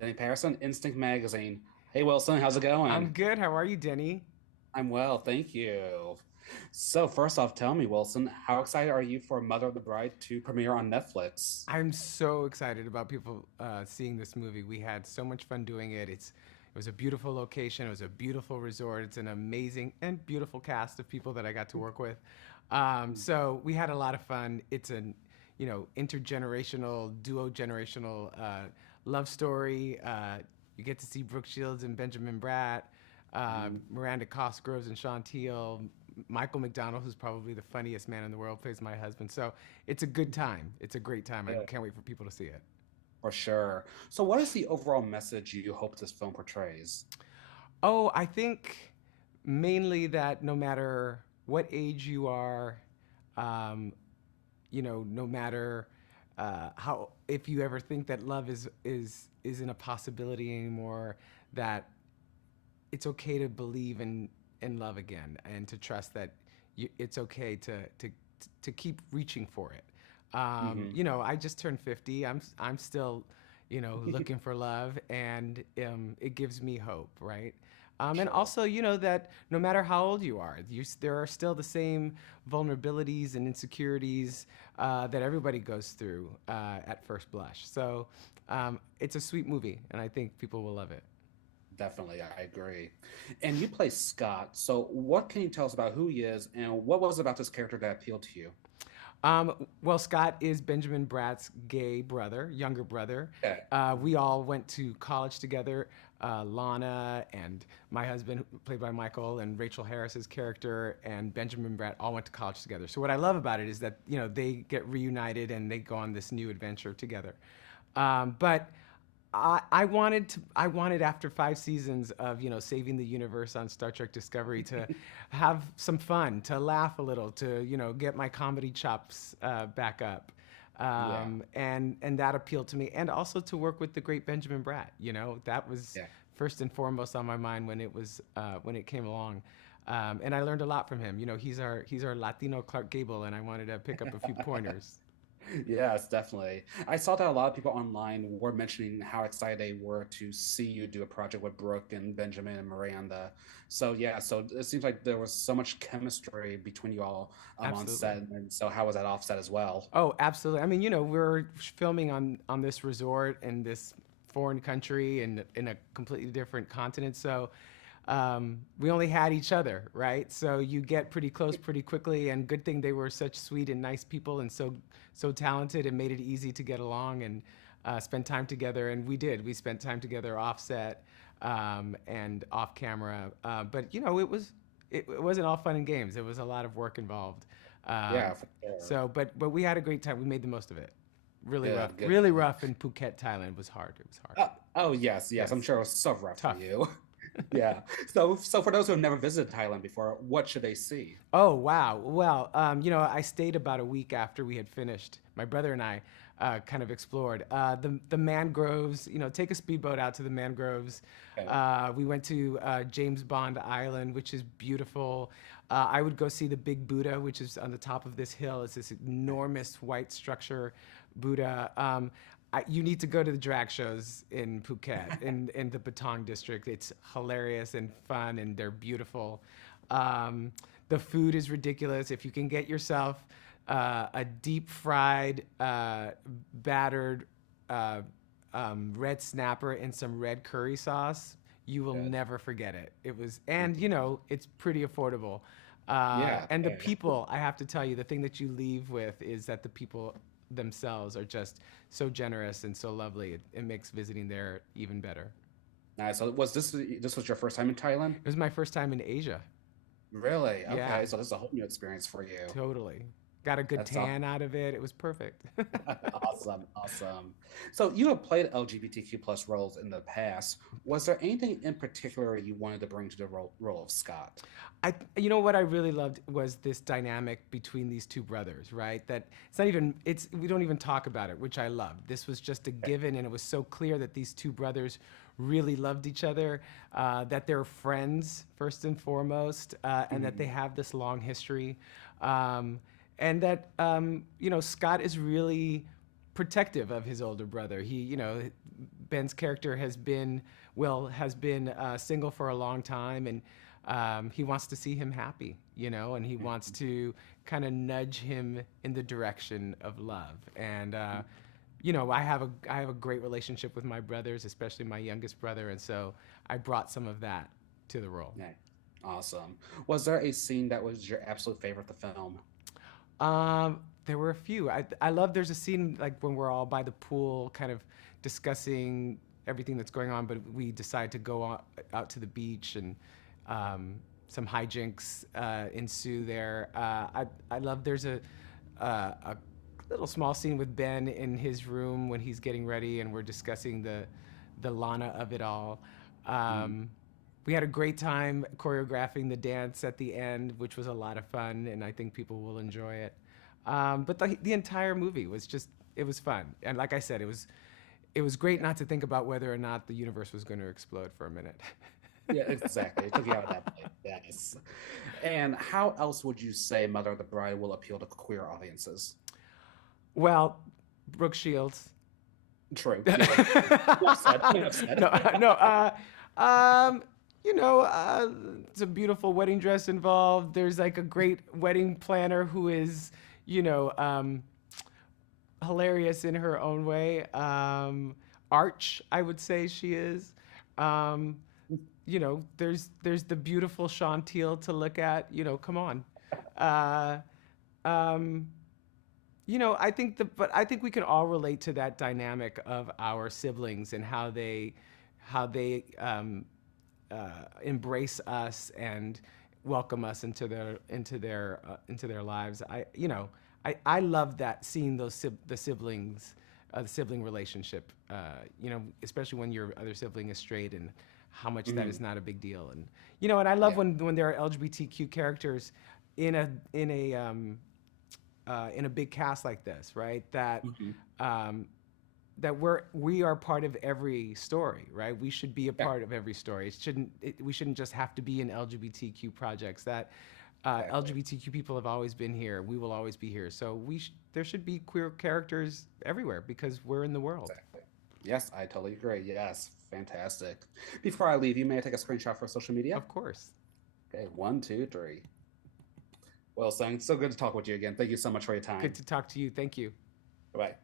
Denny Patterson, Instinct Magazine. Hey Wilson, how's it I'm going? good. How are you, Denny? I'm well, thank you. So first off, tell me, Wilson, how excited are you for Mother of the Bride to premiere on Netflix? I'm so excited about people seeing this movie. We had so much fun doing it. It was a beautiful location. It was a beautiful resort. It's an amazing and beautiful cast of people that I got to work with. So we had a lot of fun. It's an intergenerational, duo generational love story. You get to see Brooke Shields and Benjamin Bratt, Mhm. Miranda Cosgroves and Sean Teal, Michael McDonald, who's probably the funniest man in the world, plays my husband. So it's a good time. It's a great time. I Yeah, can't wait for people to see it. for sure. So what is the overall message you hope this film portrays? Oh, I think mainly that no matter what age you are, um, no matter how, if you ever think that love is isn't a possibility anymore, that it's okay to believe in love again and to trust that it's okay to keep reaching for it. Hmm. I just turned 50. I'm still, looking for love, and it gives me hope, right? And Sure. also, that no matter how old you are, there are still the same vulnerabilities and insecurities that everybody goes through at first blush. So it's a sweet movie, and I think people will love it. Definitely, I agree. And you play Scott. So what can you tell us about who he is and what was it about this character that appealed to you? Well, Scott is Benjamin Bratt's gay brother, younger brother. Okay. We all went to college together. Lana and my husband, played by Michael, and Rachel Harris's character, and Benjamin Bratt all went to college together. So what I love about it is that they get reunited and they go on this new adventure together. But I wanted after 5 seasons of saving the universe on Star Trek Discovery to have some fun, to laugh a little, to get my comedy chops back up, Yeah. and that appealed to me, and also to work with the great Benjamin Bratt. That was Yeah. first and foremost on my mind when it came along. And I learned a lot from him. He's our Latino Clark Gable, and I wanted to pick up a few pointers. Yes, definitely. I saw that a lot of people online were mentioning how excited they were to see you do a project with Brooke and Benjamin and Miranda. So yeah, so it seems like there was so much chemistry between you all on Absolutely. set. And so how was that offset as well? Oh, absolutely. I mean, we're filming on this resort in this foreign country and in a completely different continent. So we only had each other, right? So you get pretty close pretty quickly. And good thing they were such sweet and nice people and so talented. It made it easy to get along and spend time together. And we did. We spent time together offset and off camera. But it wasn't all fun and games. There was a lot of work involved. Yeah, Um, for sure. but we had a great time. We made the most of it. Good, good. Really rough in Phuket, Thailand. Was hard. It was hard. Oh yes, yes. I'm Yes, sure it was so rough for tough. you. Yeah. So for those who have never visited Thailand before, what should they see? Oh wow. Well, I stayed about a week after we had finished. My brother and I kind of explored the mangroves. Take a speedboat out to the mangroves. Okay. We went to James Bond Island, which is beautiful. I would go see the Big Buddha, which is on the top of this hill. It's this enormous white structure, Buddha. You need to go to the drag shows in Phuket, in the Patong district. It's hilarious and fun, and they're beautiful. Um, the food is ridiculous. If you can get yourself a deep fried, battered uh, red snapper and some red curry sauce, you will Good. never forget it. And it's pretty affordable. Yeah. And the Okay. people, I have to tell you, the thing that you leave with is that the people themselves are just so generous and so lovely. It makes visiting there even better. Nice. So this was your first time in Thailand? It was my first time in Asia. Really? Yeah, Okay. So this is a whole new experience for you. totally. Got a good That's awesome. tan out of it. It was perfect. Awesome, awesome. So you have played LGBTQ plus roles in the past. Was there anything in particular you wanted to bring to the role of Scott? What I really loved was this dynamic between these two brothers, right? That we don't even talk about it, which I loved. This was just a given, and it was so clear that these two brothers really loved each other, that they're friends first and foremost, and that they Mhm. have this long history, um, and that Scott is really protective of his older brother. He, Ben's character Will has been single for a long time, and he wants to see him happy, and he wants to kind of nudge him in the direction of love. And I have a great relationship with my brothers, especially my youngest brother, and so I brought some of that to the role. Yeah. Awesome. Was there a scene that was your absolute favorite of the film? There were a few. I love. There's a scene like when we're all by the pool, kind of discussing everything that's going on, but we decide to go out to the beach, and some hijinks ensue there. I love. There's a little small scene with Ben in his room when he's getting ready, and we're discussing the Lana of it all. We had a great time choreographing the dance at the end, which was a lot of fun, and I think people will enjoy it. But the entire movie was it was fun. And like I said, it was great not to think about whether or not the universe was going to explode for a minute. Yeah, exactly. It took you out of that point. Yes. And how else would you say Mother of the Bride will appeal to queer audiences? Well, Brooke Shields. True. Enough said. No. It's a beautiful wedding dress involved. There's like a great wedding planner who is, hilarious in her own way. Arch, I would say she is. There's the beautiful Chantil to look at. Come on. I think we can all relate to that dynamic of our siblings and how they embrace us and welcome us into their lives. I love that, seeing the siblings, the sibling relationship. Especially when your other sibling is straight, and how much that is not a big deal. And and I love when there are LGBTQ characters in a big cast like this, right? That that we are part of every story, right? We should be a part of every story. We shouldn't just have to be in LGBTQ projects. That LGBTQ people have always been here. We will always be here. So there should be queer characters everywhere because we're in the world. Exactly. Yes, I totally agree. Yes, fantastic. Before I leave you, may I take a screenshot for social media? Of course. Okay, 1, 2, 3. Well, so good to talk with you again. Thank you so much for your time. Good to talk to you. Thank you. Bye-bye.